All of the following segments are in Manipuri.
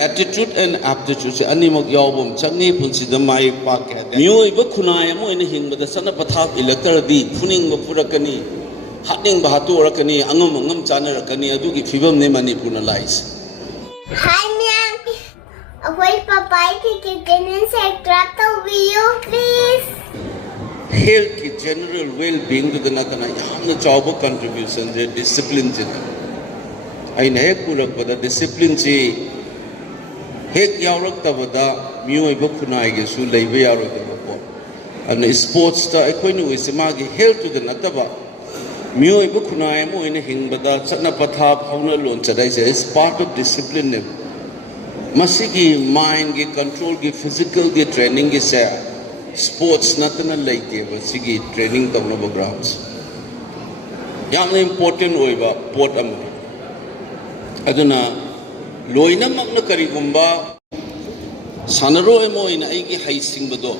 attitude and aptitude animok yawbom changi punsida mai pakya miyoi ba khunai amo ina hingbada sana pathap elector di phuning ba purakani hatning ba hatu rakani angam chana rakani adugi fibam ne Manipur na lais. Hi ma'am, wait papa ki kitchen se trap the video please. Health ki general well-being to the natana yamna chawba contribution the discipline jina aina hek purak bada discipline chi hek yawrak tabada miyoi ba khunai ge su leiba yawrak tabako and sports ta ekoi nu isma gi health to the nataba miyoi ba khunai mo ina hingbada chana patha bhauna lon chadai se is part of discipline ne masigi mind gi control gi physical gi training gi se sports natana laite ba sigi training tawna ba grounds yamna important oiba port am aduna loina makna karigumba sanaro emo ina aigi haising bado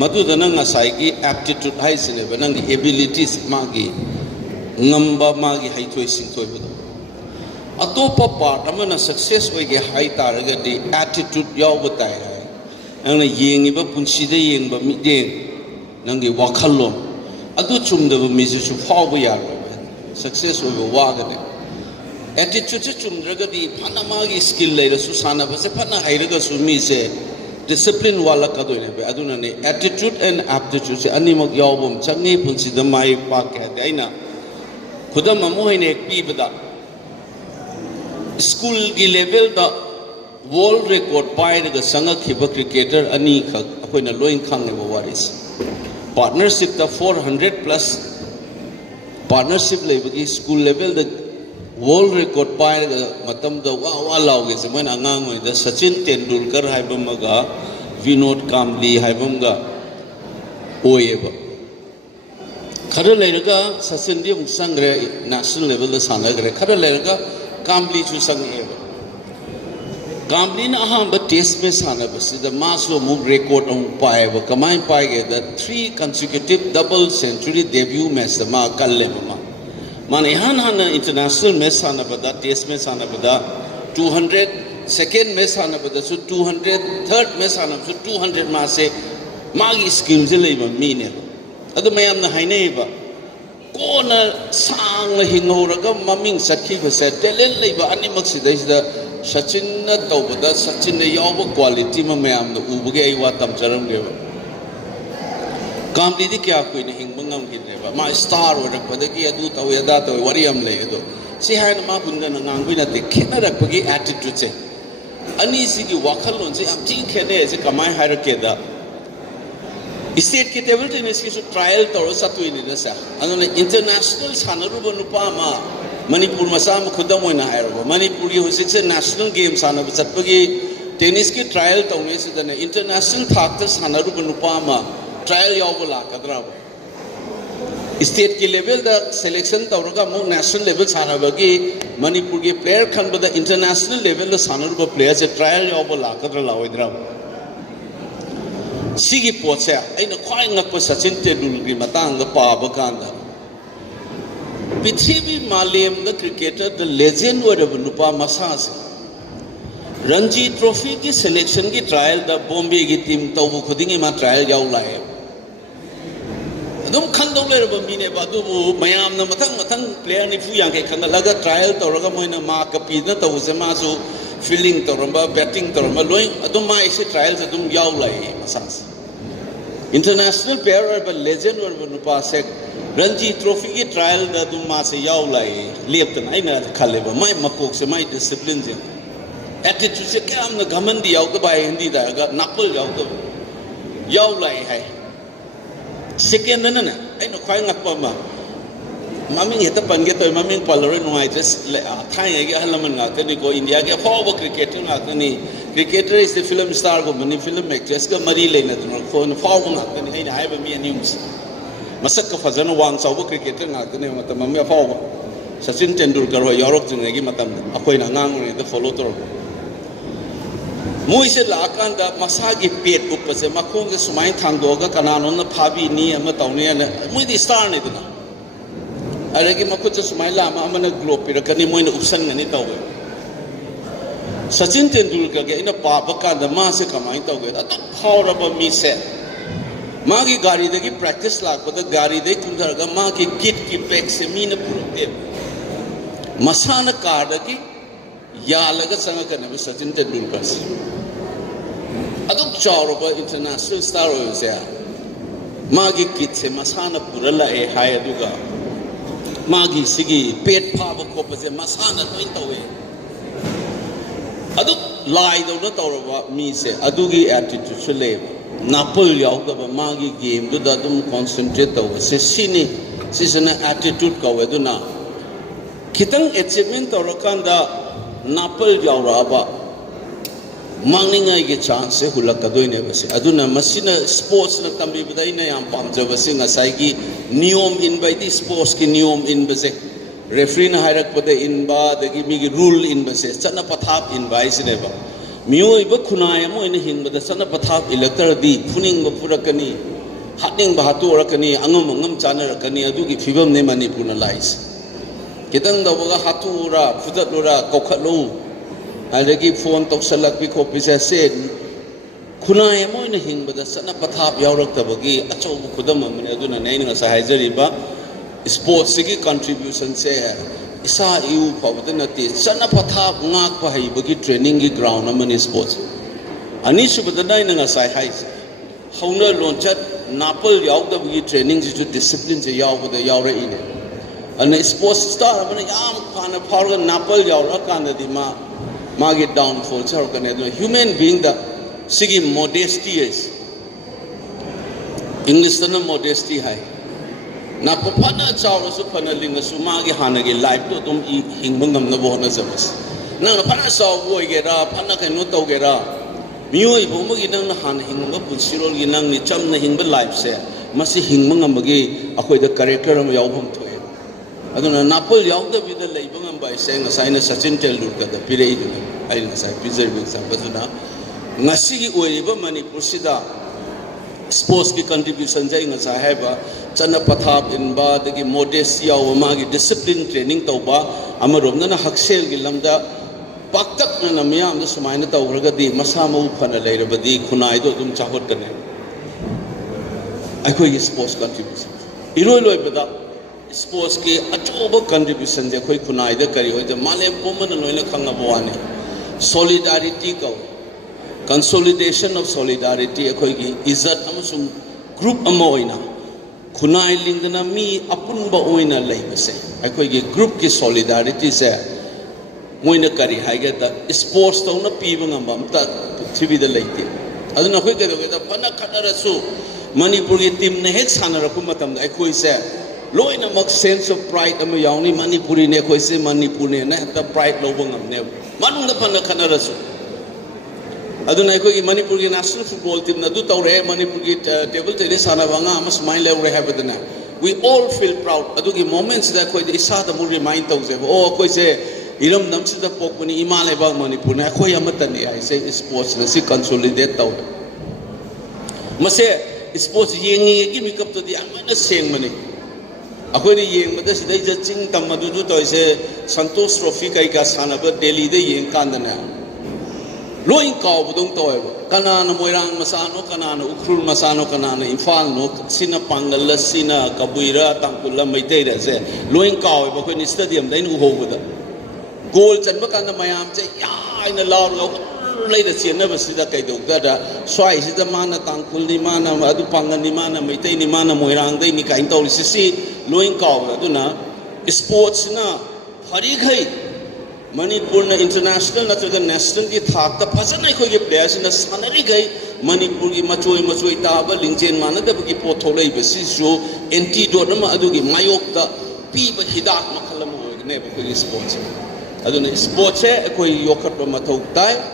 madu dana ngasai gi aptitude haisine ba nang abilities magi ngamba magi haithoi singthoi bado atopa part amana success oige hai taraga di attitude yaw batai nangna yengiba punsida yengba mideng nangi wakhalom adu chumdaba misi su fawba yarba success oiba wagane attitude se chumdraga di phana magi skill leira su sana ba se phana hairaga su mi se discipline wala kadoine be aduna ne attitude and aptitude se animok yawbom changi punsida mai pakya de aina khudam amu haine ekpi bada school gi level da world record pairaga sanga khiba cricketer ani khak akoina loin khangne ba waris partnership ta 400 plus partnership lebagi school level da world record pairaga matam da wa lauge se moina angang oi da Sachin Tendulkar haibamaga Vinod Kamli haibamga oieba khara leiraga Sachin di sangre national level da sanagre khara leiraga Kamli chu sangeba Kamli na ahamba test में साना बस the maso move record on पाएगा कमाई पाएगा the 3 consecutive double century debut match the मा कल्ले में माने यहाँ ना international match साना बदा test में साना बदा 200 second match साना बदा so 200 third match साना so 200 माह से मागी skills ले इबा मीने अदो मैं अपना हाई नहीं इबा कौन सांग ले हिंगोरगा ममिंग सच्ची बसे talent ले इबा अन्य मकसद है इधर Sachin na tawbada Sachin na yawba quality ma mayam na ubage ai wa tamcharam deba Kamli di kya koi ni hingba ngam kin deba ma star warak pada ki adu taw yada taw wariam le do si hay na ma bunda na ngangui na de khena rak pagi attitude che ani si ki wakhalon se am ting khene se kamai har ke da state ki table tennis ki so trial taw satui ni na sa anone international sanaru banupa ma Manipur masam khudam hoina hairba Manipur ye hosik national games sana chatpagi tennis ki trial tawne se dane international thakta sanaru banupa ma trial yawla kadra state ki level da selection tawraga mo national level sanabagi Manipur ki player khan bada international level da sanaru ba player se trial yawla kadra laoidra sigi poche aina khwai ngakpa Sachin Tendulkar matang da pa ba kanda Pithivi Malem the cricketer the legend were nupa masas Ranji Trophy ki selection ki trial the Bombay ki team tawu khudingi ma trial yaw lae adum khandau le ba mine ba du mayam na mathang player ni fu yang ke khanga laga trial tawraga moina ma kapi na tawu se ma so fielding tawramba batting tawramba loi adum ma ise trial se dum yaw lae masas international player or legend or nupa se Ranji Trophy ki trial da dum ma se yaw lai leptan aina khale ba mai makok se mai discipline je attitude se kam na gamandi yaw da bai hindi da ga napul yaw da yaw lai hai second na na aina khwai ngakpa ma maming heta pange toy maming palore nuai just thai ge halaman ngak ni ko India ke forward cricketer ngak ni cricketer is the film star ko mani film actress ka mari leina tu ko forward ngak ni aina hai ba mi news masak ka fazana wang sawa cricketer ngak ne matam me fawa Sachin Tendulkar ho yorok jine gi matam akoi na ngang ne the follow tor moi se la kan da masagi pet up se makong ge sumai thangdo ga kanano na phabi ni ama tawne na moi di star ne dina are gi makut se sumai la ama na globe pi rakani moi na upsan ngani tawe Sachin Tendulkar ge ina papa kanda ma se kamai tawge adu phawraba mi se magi gari dagi practice lakpada gari dai thundarga magi kit ki pack se mina purute masana car dagi yalaga sanga kana Sachin Tendulkar adu chawraba international star oyo se magi kit se masana purala e hai aduga magi sigi pet phaba khopa se masana loin tawe adu lai do na tawraba mi se adugi attitude se le napol yaw da magi game do da dum concentrate taw se sini sisana attitude ka we do na kitang achievement tawrakanda napol yaw ra ba mangingai ge chance se hulakadoine base aduna masina sports na tambi bidai na yam pamjaba se ngasai gi niyom in by the sports ki niyom in base referee na hairak pade in ba dagi mi gi rule in base chana pathap in by se ne ba mioi ba khunai mo in hing bada chana pathap elector di phuning ba purakani hatning ba hatu rakani angam angam chana rakani adu gi fibam ne Manipur na lais kitang da ba hatu ra phudat ra kokhatlo adagi phone toksalak bi khopi se sen khunai mo in hing bada chana pathap yawrak tabagi achaw khudam amne aduna nei nga sa haijari ba sports sigi contribution se isa eu pawdana ti chana pathap ngak pa haibagi training gi ground amani sports ani subadana nga sai hai hauna lonchat napal yawda bi training ji discipline je yawda yawra ine ana sports star amana yam khana phawga napal yawra kana di magi downfall char kana do human being the sigi modesty is English tana modesty hai na popana chawra su phana linga su magi hanagi life to tum hingbangam na bona zabas na phana saw boy gera phana kai no taw gera mioi bomo gi nang na han hingba punsirol gi nang ni cham na hingba life se masi hingbangam gi akoi da character am yawbam thoe aduna napol yawda bi da leibangam bai se nga saina Sachin Tendulkar da pirei du ai nga sai preserve example na ngasi gi oiba Manipur sida sports ki contribution jai nga sa heba chana pathap in ba dagi modesty yaw ma gi discipline training tawba amarom na haksel gi lamda paktak na miyam da sumaina tawraga di masama u phana leirabadi khunai do dum chahot kane ai khoi sports contribution iroi loi bada sports ki achoba contribution je khoi khunai da kari hoi da malem pomana loina khanga bwani solidarity ka consolidation of solidarity akhoi gi izzat amasung group ama oina khunai lingna mi apunba oina leibase akhoi gi group ki solidarity se moina kari haiga da sports to na piba ngamba amta thibi da leite aduna khoi ke da phana khanara su Manipur gi team na hek sanara ku matam da akhoi se loina mak sense of pride ama yauni Manipuri ne khoi se Manipur ne na ta pride lobo ngamne manung da phana khanara su aduna ko Manipur gi national football team na du tawre Manipur gi table tennis sana banga ama smile le habadana we all feel proud adu gi moments that ko isa da mu remind tawse oh ko se iram nam sida pokuni imale ba Manipur na ko yamatani ai say sports na si consolidate taw mase sports yengi gi makeup to di amana seng mani akoi ni yeng mada sidai ja ching tam madu du toy se Santosh trophy kai ka sana ba Delhi de yeng kandana loin kaw budong toy kana na moirang masano kana na ukrul masano kana na Imphal no sina pangal sina kabuira tangkulla maitai ra se loin kaw ba ko ni stadium dai nu hobuda goal chanba kana mayam che ya ina law lai da chena ba sida kai dok da swai sida mana tangkul ni mana adu pangal ni mana maitai ni mana moirang dai ni kain tawli si loin kaw da na sports na hari gai Manipur na international na traga national ki thak ta phasana khoi ge players na sanari gai Manipur ki machoi ta ba lingchen mana da ki potholai be si so antidote ma adu gi mayok ta pi ba hidak makhalam ho ne ba ki sports adu ne sports e khoi yokhat ba mathau tai